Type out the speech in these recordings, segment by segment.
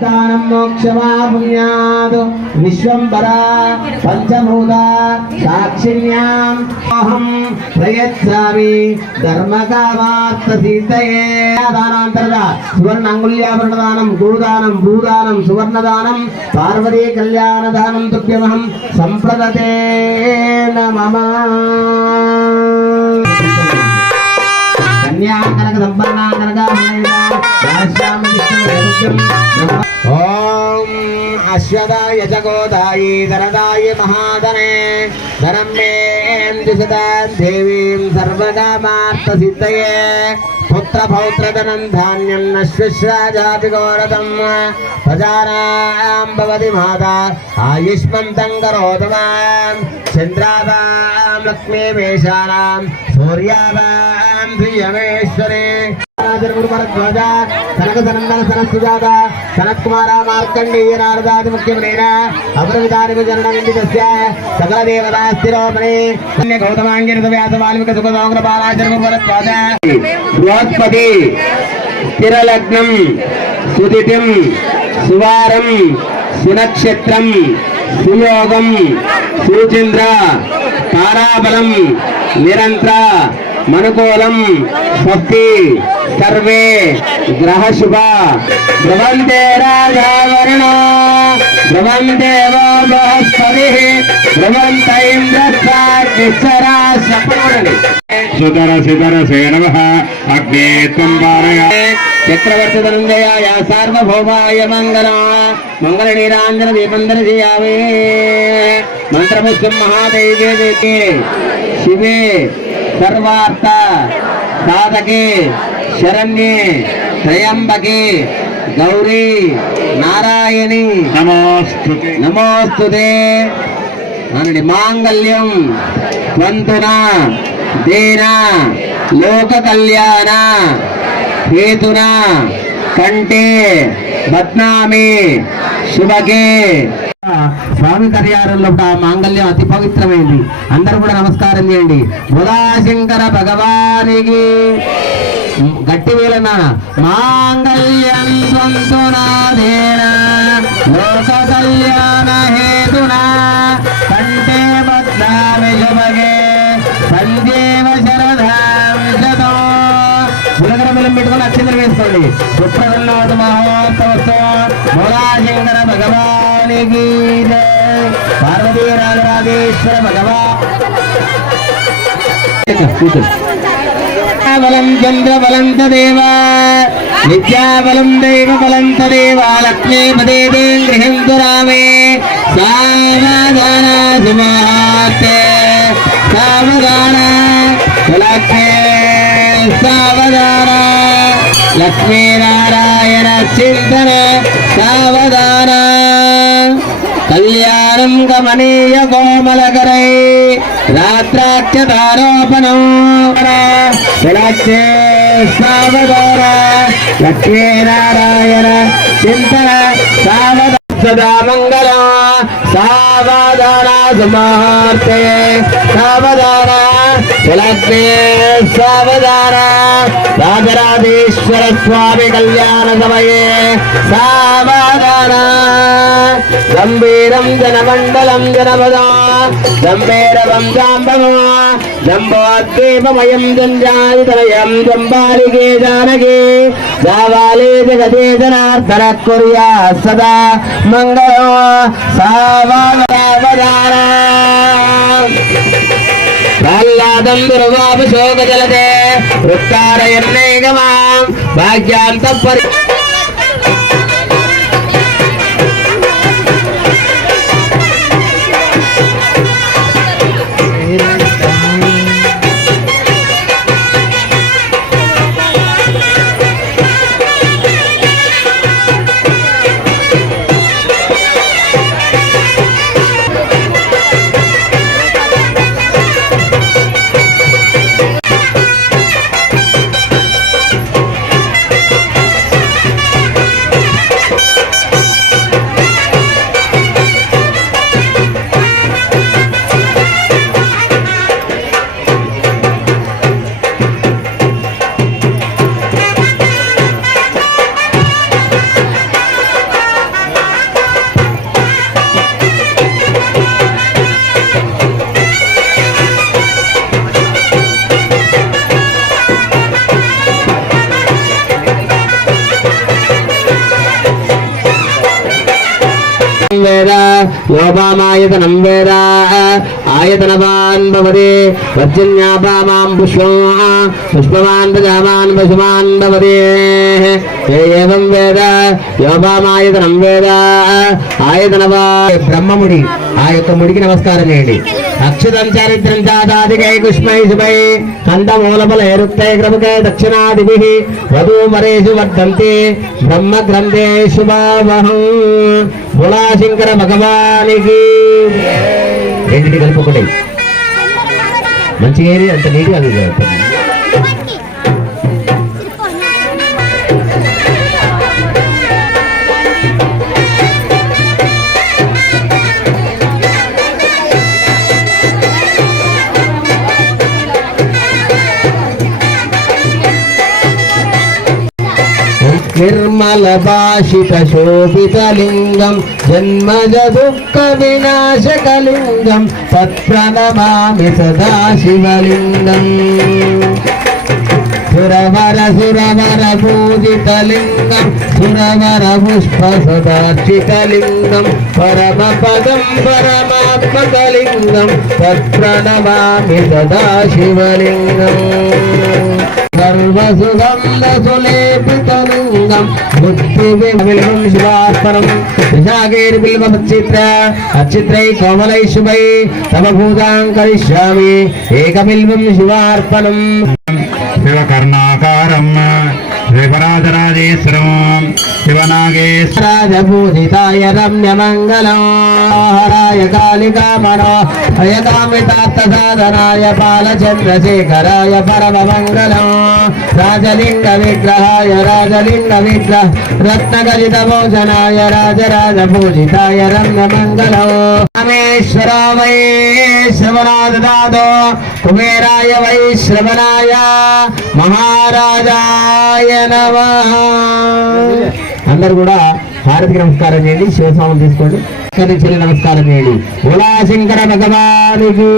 तत्तानं मोक्षमापुण्यात् विश्वम्भरा पंचभूता साक्षिण्याम् अहं प्रयच्छामि धर्मकामार्थसिद्धये दानान्तरदा सुवर्णाङ्गुल्याभरणदानं गोदानं भूदानं सुवर्णदानं पार्वती कल्याणदानं तुभ्यमहं सम्प्रदते नमः कन्या कनक संपन्ना ओम अश्वदाय जगोदाय धरदाय महाधने धनम मे देवीं सर्वकामार्थसिद्धये पुत्र पौत्र धनं धान्यं नश्विश्राजाभिगौरतं प्रजानां भवति माता आयुष्मन्तं करोतु मां चन्द्राभां लक्ष्मीमेषाणां सूर्याभां धियमेश्वरे सनक सनंदन सनत सुजाता सनत कुमार मार्कंडेय नारदादि मुख्यमनेन अवरविदानिक जननविन्दस्य सकल देवता स्थिरोमणे कन्या गौतमांगिरत व्यास वाल्मीकि सुखदांग्र बालाचरण परत्वाद बृहस्पति स्थिरलग्नं सुदितिं सुवारं सुनक्षत्रं सुयोगं सुचंद्र ताराबलं निरंतर मनुकूलम स्वस्ति सर्वे ग्रह शुभ भवन्ते राजावरण भवन्ते वो बृहस्पति भवन्त इंद्रस्वाक्षरा शपणि सुतर सुतर से नमः अग्ने त्वं पारय चक्रवर्ती धनंजयाय सार्वभौमाय मंगला मंगल नीरांजन दीपं दर्शयामि मंत्रपुष्पं महादेवे देके शिवे सर्वार्थ साधके शरण्ये त्र्यंबके गौरी नारायणी नमोस्तुते नमोस्तुते अनडि मांगल्यं त्वन्तुना देना लोक कल्याण हेतुना कंटे बदनामी शुभके స్వామి కళ్యాణంలో మాంగళ్యం అతి పవిత్రమైంది. అందరూ కూడా నమస్కారం చేయండి. బుధాశంకర భగవానికి గట్టి వేళన మాంగళ్యం త్వంతునాదేన లోక కళ్యాణ హేతునా కంటే బద్నామి శుభగే సంజీవ శరదాం శతో బులగరబలం పెట్టుకొని అక్షంతలు వేసుకోండి. సుప్రభన్నాథ మహోత్సవోత్సవం బుధాశంకర భగవానికి पार्वती राजराजेश्वर भगवान बलं चंद्र बलं तदेव विद्या बलं दैव बलं तदेव लक्ष्मीपदे गृहन्तु रामे सावधाना सुमहाते सावधाना लक्ष्मी सावधाना लक्ष्मी नारायण चिंतन सावधाना कल्याणं गमनीय कोमलकरै रात्राक्षतारोपणं सावधान लक्ष्मी नारायण चिंतन सावधान सदा मंगला सावधान सुमुहूर्ते सावधान लक्ष्मी सावधान राजराजेश्वर स्वामी कल्याण समये सावधान गंभीरं जनमंडलं जनपदा गंभीरवं जाम्बवं जम्बोद्वीपमयं जञ्जालितनयं जम्बालिके जानकी जावाले जगते जनार्दन कुर्यात् सदा मंगलो सावधान प्रह्लादं दुर्वापशोकजलदे वृत्तारयन्नैकमां भाग्यान्तःपरि వేద యోపామాయతనం వేద ఆయతనవాన్ భవతి పర్జన్యాపామాం పుష్పం పుష్పవాన్ ప్రజావాన్ పశుమాన్ భవతి ఏవం వేద యోపామాయతనం వేద ఆయతనవా బ్రహ్మముడి ఆ యొక్క ముడికి నమస్కారం చేయండి. అక్షుతం చారిత్రం చాదాదికై కుష్మై శుభై కందమూలఫలైరుక్తై క్రమకై దక్షిణాదిభిః వధూవరేషు వర్ధంతి బ్రహ్మ గ్రంథే శుభావహం. బులాశంకర భగవానికి రెండింటి కలుపుకోండి మంచిగా అంత నీట్గా అది నిర్మల భాషిత శోభితలింగం జన్మజ దుఃఖ వినాశకలింగం తత్ప్రణమామి సదా శివలింగం. సురవర సురవర పూజితలింగం సురవర పుష్ప సదార్చితలింగం పరమ పదం పరమాత్మకలింగం తత్ప్రణమామి సదా శివలింగం. సర్వసుగంధ సులేపితలింగం బుద్ధి బిల్వం శివార్పణం విశాఖేర్ బిల్వచిత్ర అచిత్రై కోమలై శుభై తమ భూతాం కరిష్యామి ఏకబిల్వం శివార్పణం. శివకర్ణాకారం శ్రీపరాజరాజేశ్వరం శివనాగేశ్వరాజపూజితాయ రమ్యమంగళం హరాయ కాళికామనో హయకామితార్థసాధనాయ బాలచంద్రశేఖరాయ పరమమంగళం. రాజలింగ విగ్రహాయ రాజలింగ విగ్రహ రత్నగలిత భోజనాయ రాజరాజపూజితాయ రమ్యమంగళం. రామేశ్వర వై శ్రవణాదాదో కుబేరాయ వై శ్రవణాయ మహారాజాయ నమః. అందరు కూడా హారతికి నమస్కారం చేయండి. శివస్వామిని తీసుకోండి. చెల్లి నమస్కారం చేయండి. ఉలాశంకర భగవానికి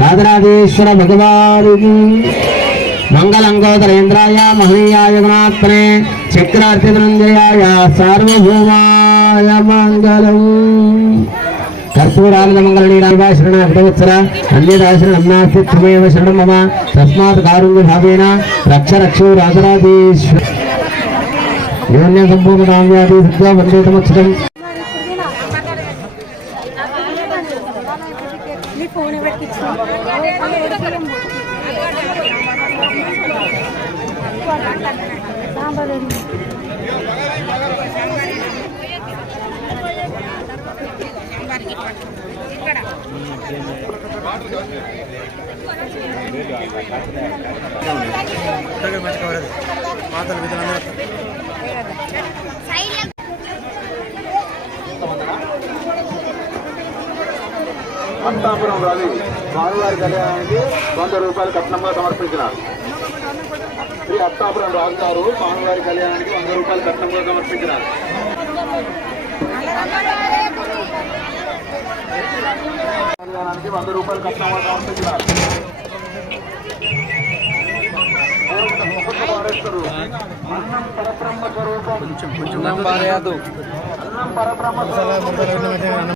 రాజరాజేశ్వర భగవానికి మంగళంగోదరేంద్రాయ మహనీయాయ గుణాత్మనే చక్రార్తిధనంజయాయ సార్వభౌమాయ మంగళం. కర్పూరానంద మంగళనీరాయ శరణాగతవత్సర అన్యదాశరణం నాస్తి త్వమేవ శరణం మమ తస్మాత్ కారుణ్య భావేన రక్ష రక్షో రాజరాజేశ్వర యోన్య సంపూర్ణతాం వ్యాధి సిద్ధ్యా వందే తమక్షరం. అత్తాపురం రాలి స్వామివారి కళ్యాణానికి 100 రూపాయలు కట్నంగా సమర్పించినారు. శ్రీ అత్తాపురం రాజు గారు స్వామివారి కళ్యాణానికి 100 రూపాయలు కట్నంగా సమర్పించినారు. కళ్యాణానికి 100 రూపాయలు కట్నంగా సమర్పించినారు. అన్నం పరబ్రహ్మ స్వరూపం.